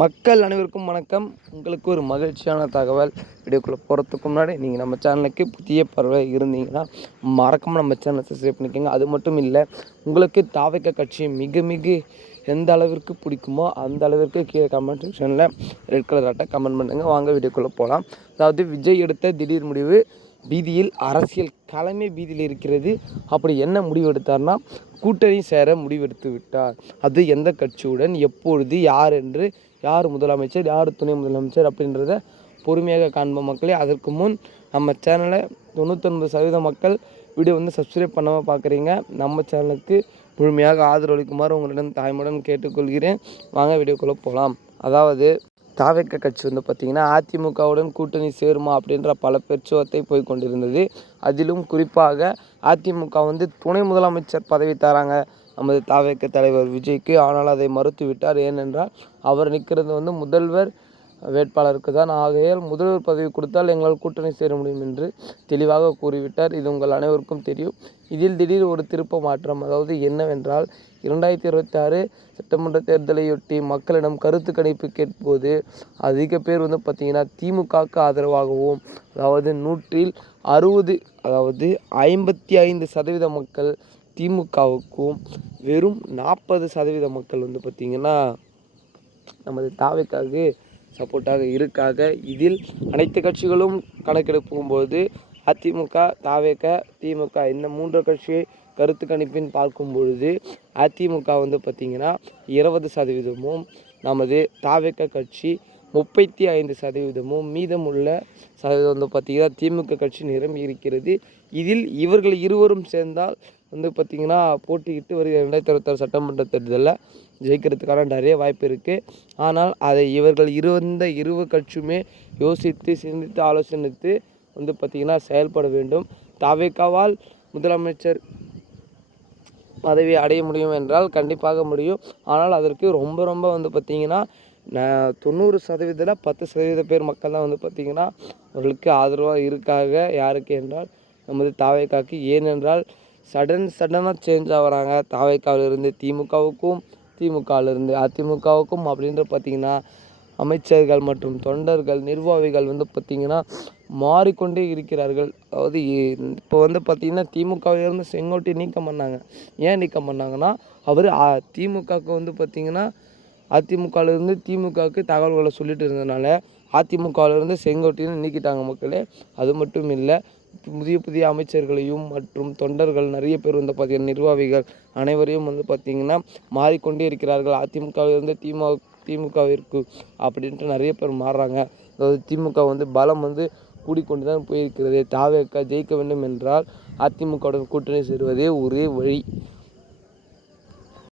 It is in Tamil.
மக்கள் அனைவருக்கும் வணக்கம். உங்களுக்கு ஒரு மகிழ்ச்சியான தகவல். வீடியோக்குள்ளே போகிறதுக்கு முன்னாடி நீங்கள் நம்ம சேனலுக்கு புதிய பறவை இருந்தீங்கன்னா மறக்காமல் நம்ம சேனலை சப்ஸ்கிரைப் பண்ணிக்கோங்க. அது மட்டும் இல்லை, உங்களுக்கு தாவேக்கா கட்சி மிக எந்த அளவிற்கு பிடிக்குமோ அந்த அளவிற்கு கீழே கமெண்ட் செக்ஷனில் ரெட் கலர் ஆட்டை கமெண்ட் பண்ணுங்கள். வாங்க வீடியோக்குள்ளே போகலாம். அதாவது விஜய் எடுத்த திடீர் முடிவு, பீதியில் அரசியல் களமே பீதியில் இருக்கிறது. அப்படி என்ன முடிவு எடுத்தார்னா, கூட்டணி சேர முடிவெடுத்து விட்டார். அது எந்த கட்சியுடன், எப்பொழுது, யார் என்று, யார் முதலமைச்சர், யார் துணை முதலமைச்சர் அப்படின்றத பொறுமையாக காண்போம் மக்களே. அதற்கு முன் நம்ம சேனலை 99% மக்கள் வீடியோ சப்ஸ்கிரைப் பண்ணாமல் பார்க்குறீங்க. நம்ம சேனலுக்கு முழுமையாக ஆதரவளிக்குமாறு உங்களிடம் தாய்மையுடன் கேட்டுக்கொள்கிறேன். வாங்க வீடியோக்குள்ளே போகலாம். அதாவது தாவேக்கா கட்சி பார்த்திங்கன்னா அதிமுகவுடன் கூட்டணி சேருமா அப்படின்ற பல பேச்சுவார்த்தை போய் கொண்டிருந்தது. அதிலும் குறிப்பாக அதிமுக துணை முதலமைச்சர் பதவி தராங்க நமது தாவேக்கா தலைவர் விஜய்க்கு. ஆனால் அதை மறுத்து விட்டார். ஏனென்றால் அவர் நிற்கிறது முதல்வர் வேட்பாளருக்கு தான். ஆகையால் முதல்வர் பதவி கொடுத்தால் எங்களால் கூட்டணி சேர முடியும் என்று தெளிவாக கூறிவிட்டார். இது உங்கள் அனைவருக்கும் தெரியும். இதில் திடீர் ஒரு திருப்ப மாற்றம். அதாவது என்னவென்றால், 2026 சட்டமன்ற தேர்தலையொட்டி மக்களிடம் கருத்து கணிப்பு கேட்போது அதிக பேர் பார்த்திங்கன்னா திமுகவுக்கு ஆதரவாகவும், அதாவது 100 அதாவது 55% மக்கள் திமுகவுக்கும், வெறும் 40% மக்கள் பார்த்திங்கன்னா நமது தாவேக்காவுக்கு சப்போர்ட்டாக இருக்காக. இதில் அனைத்து கட்சிகளும் கணக்கெடுக்கும்போது அதிமுக, தாவேக்கா, திமுக இந்த 3 கட்சியை கருத்து கணிப்பின் பார்க்கும் பொழுது அதிமுக பார்த்திங்கன்னா 20%, நமது தாவேக்கா கட்சி 35%, மீதமுள்ள சதவீதம் பார்த்திங்கன்னா திமுக கட்சி நிரம்பி இருக்கிறது. இதில் இவர்கள் இருவரும் சேர்ந்தால் பார்த்திங்கன்னா போட்டியிட்டு வருகிற 2026 சட்டமன்ற தேர்தலில் ஜெயிக்கிறதுக்கான நிறைய வாய்ப்பு இருக்குது. ஆனால் அதை இவர்கள் இரு கட்சியுமே யோசித்து சிந்தித்து ஆலோசனைத்து பார்த்திங்கன்னா செயல்பட வேண்டும். தாவேக்காவால் முதலமைச்சர் பதவி அடைய முடியும் என்றால் கண்டிப்பாக முடியும். ஆனால் அதற்கு ரொம்ப பார்த்திங்கன்னா 90% 10% பேர் மக்கள் தான் மக்கள் அவர்களுக்கு ஆதரவாக இருக்காங்க. யாருக்கு என்றால் நமது தாவேக்காவுக்கு. ஏனென்றால் சடனாக சேஞ்ச் ஆகிறாங்க. தாவேக்காவிலிருந்து திமுகவுக்கும், திமுகவிலிருந்து அதிமுகவுக்கும் அப்படின்ற பார்த்திங்கன்னா அமைச்சர்கள் மற்றும் தொண்டர்கள், நிர்வாகிகள் பார்த்திங்கன்னா மாறிக்கொண்டே இருக்கிறார்கள். அதாவது இப்போ பார்த்திங்கன்னா திமுகவிலிருந்து செங்கோட்டை நீக்கம் பண்ணாங்க. ஏன் நீக்கம் பண்ணாங்கன்னா, அவர் திமுகவுக்கு பார்த்திங்கன்னா அதிமுகவிலிருந்து திமுகவுக்கு தகவல்களை சொல்லிட்டு இருந்ததுனால அதிமுகவிலிருந்து செங்கோட்டையும் நீக்கிட்டாங்க மக்களே. அது மட்டும் இல்லை, புதிய அமைச்சர்களையும் மற்றும் தொண்டர்கள் நிறைய பேர் பார்த்திங்கன்னா நிர்வாகிகள் அனைவரையும் பார்த்திங்கன்னா மாறிக்கொண்டே இருக்கிறார்கள். அதிமுகவிலிருந்து திமுகவிற்கு அப்படின்ட்டு நிறைய பேர் மாறுறாங்க. அதாவது திமுக பலம் கூடிக்கொண்டு தான் போயிருக்கிறது. தாவேக்கா ஜெயிக்க வேண்டும் என்றால் அதிமுகவுடன் கூட்டணி சேருவதே ஒரே வழி.